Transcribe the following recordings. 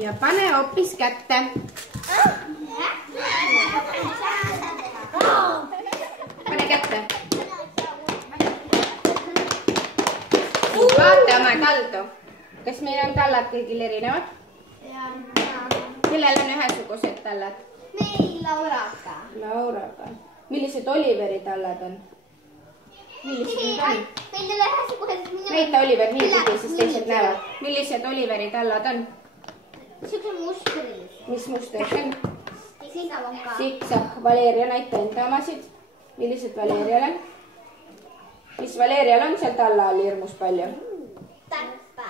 ja pane hoopis kätte. Pane kätte. Vaata oma taldu. Kas meil on tallad kõigil erinevad? Kellel on ühesugused tallad? Meil Lauraga. Lauraga. Millised Oliveri tallad on? Millised need on? Meil ei ole ühesugused. Näita Oliver nii pidi, siis teised näevad. Millised Oliveri tallad on? Siuke mustrilis. Mis muster see on? Siksavonka. Siksak. Valeria, näita enda omasid. Millised Valerial on? Mis Valerial on seal talla all hirmus palju? Täppa.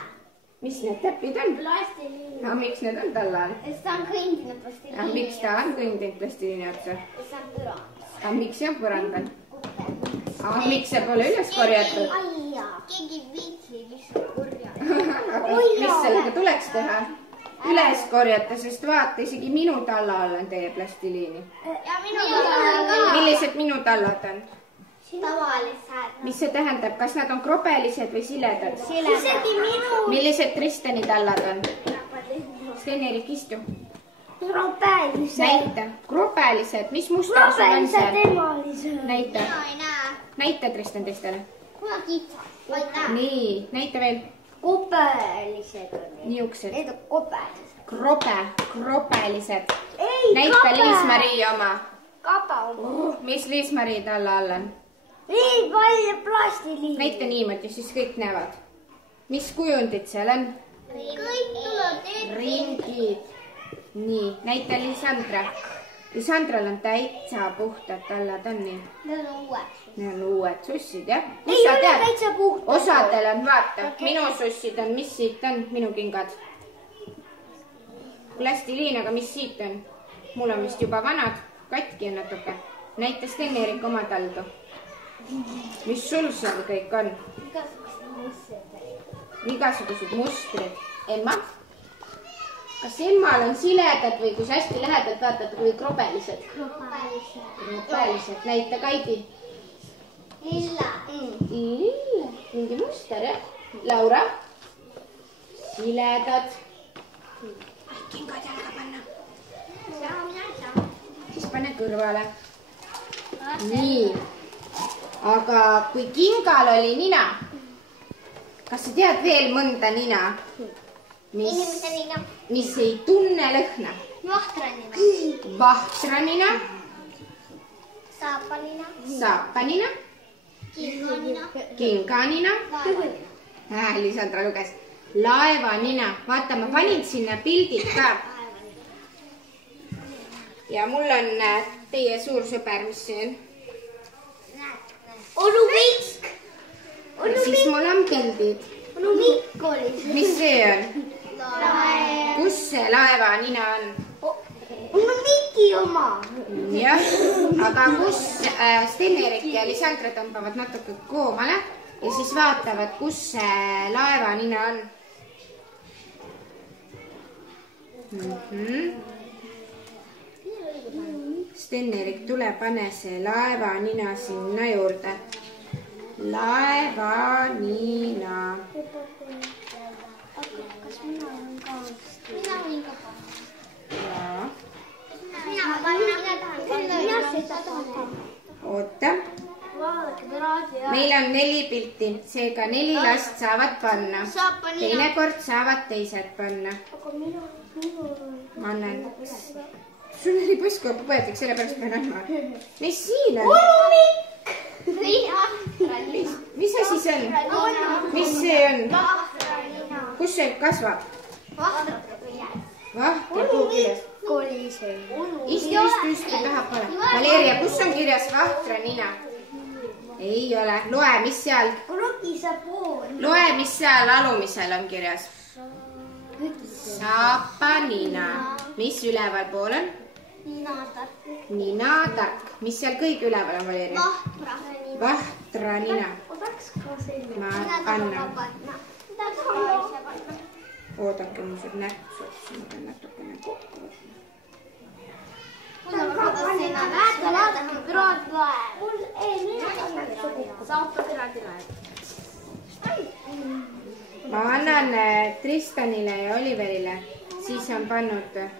Mis need täpid on? Plastiliin. Miks need on talla all? See on kõndinud plastiliini. Miks ta on kõndinud plastiliini otsa? See on põrand. Miks see on põrandal? Miks see pole üles korjatud? Keegi viitsi lihtsalt korjada. Mis sellega tuleks teha? Üles korjata, sest vaata, isegi minu talla all on teie plastiliini. Ja minu tallad ka. Millised minu tallad on? Tavalised. Mis see tähendab? Kas nad on krobelised või siledad? Isegi minu. Millised Tristani tallad on? Sten-Erik, istu. Krobelised. Näita. Krobelised. Mis muster sul on seal? Emalised. Näita. Mina ei näe. Näita Tristan teistele. Kuna kitsad. Ma ei näe. Nii, näita veel. Kobelised on. Niisugused. Need on kobelised. Krobelised. Ei, Näita Liis-Marii oma. Kaba oma. Mis Liis-Marii talla all on? Nii palju plastiliini. Näita niimoodi, siis kõik näevad. Mis kujundid seal on? Kõik tuleb Ringid. Nii, näita Lisandra. Lisandral on täitsa puhtad tallad on nii. Need on uued. Need on uued sussid, jah? Ei ole täitsa puhtad. Osadel on, vaata, minu sussid on, mis siit on, minu kingad. Plastiliin, aga mis siit on? Mul on vist juba vanad, katki on natuke. Näita Sten-Erik oma taldu. Mis sul seal kõik on? Igasugused mustrid. Emma? Kas emmal on siledad või kui sa hästi lähedalt vaatad, kui krobelised? Krobelised. Näita Kaidi. Lilla. Lilla. Mingi muster, jah? Laura? Siledad. Kingad jalga panna. Siis pane kõrvale. Nii. Aga kui kingal oli nina, kas sa tead veel mõnda nina, mis ei tunne lõhna? Vahtranina. Vahtranina. Saapanina. Saapanina. Kinganina. Kinganina. Lisandra luges. Laevanina. Vaata, ma panin sinna pildid ka. Ja mul on teie suur sõber, mis see on? Onu Mikk. Siis mul on pildid. Onu Mikk oli see. Mis see on? Kus see laevanina on? Onu Mikki oma. Jah, aga kus Sten-Erik ja Lisandra tõmbavad natuke koomale ja siis vaatavad, kus see laevanina on. Sten-Erik, tule pane see laevanina sinna juurde. Laevanina. Kas mina olen ka vasti? Mina võin ka panna. Jaa. Mina seda tahan. Oota. Meil on 4 pilti, seega 4 last saavad panna. Teinekord saavad teised panna. Aga minu Ma annan. Sul oli poskkoopa põetik, sellepärast pean andma. Mis siin on? Mis asi see on? Mis see on? Kus see kasvab? Vahtrapuu küljes. Istu tahapoole. Valeria, kus on kirjas vahtranina? Ei ole. Loe, mis seal? Loe, mis seal alumisel on kirjas. Saapanina. Mis üleval pool on? Nina tark. Mis seal kõige üleval on, Valeria? Vahtranina. Ma annan. Oodake, mul saab nähtus otsa. Ma pean natukene kokku võtma. Ma annan Tristanile ja Oliverile siis on pannud